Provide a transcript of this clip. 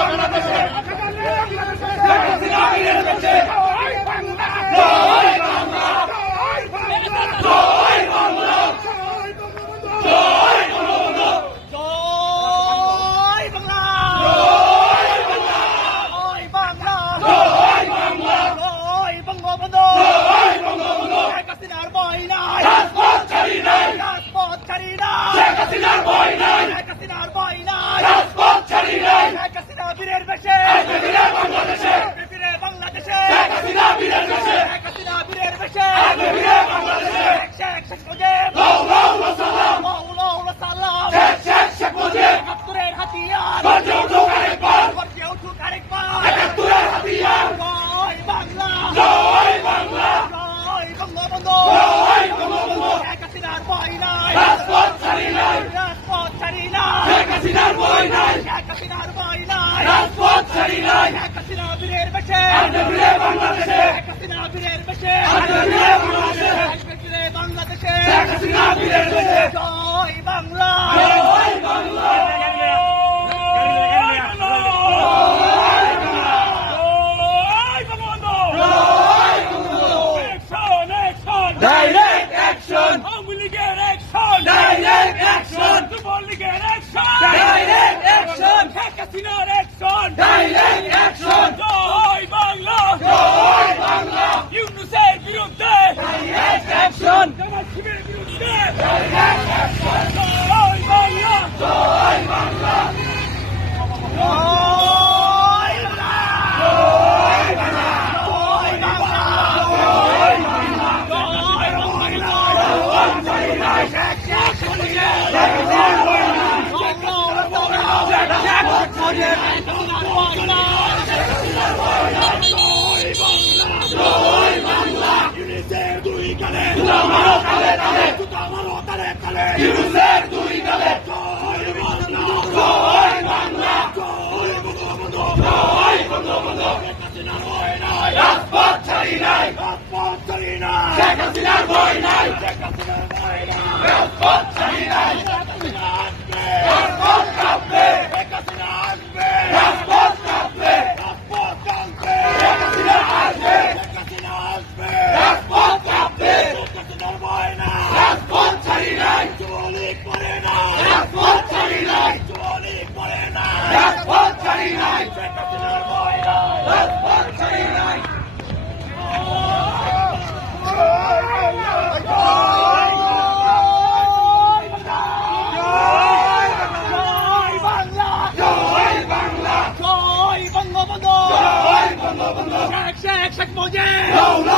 বাংলাদেশে শেখ হাসিনা বীরের বেশে বাংলাদেশে বাড়ি নাই এক হাসিনা বীরের বেশে আর ডুবলে বাংলাদেশে এক হাসিনা বীরের বেশে আর ডুবলে বাংলাদেশে আসবে বাংলাদেশে এক হাসিনা বীরের বেশে জয় বাংলা জয় Bangla Direct action! Home League action! Direct action! Football League action! Direct action! Direct action! Cut! Bangla, Bangla! Shaq, Shaq, Shaq, Mojang! No, no!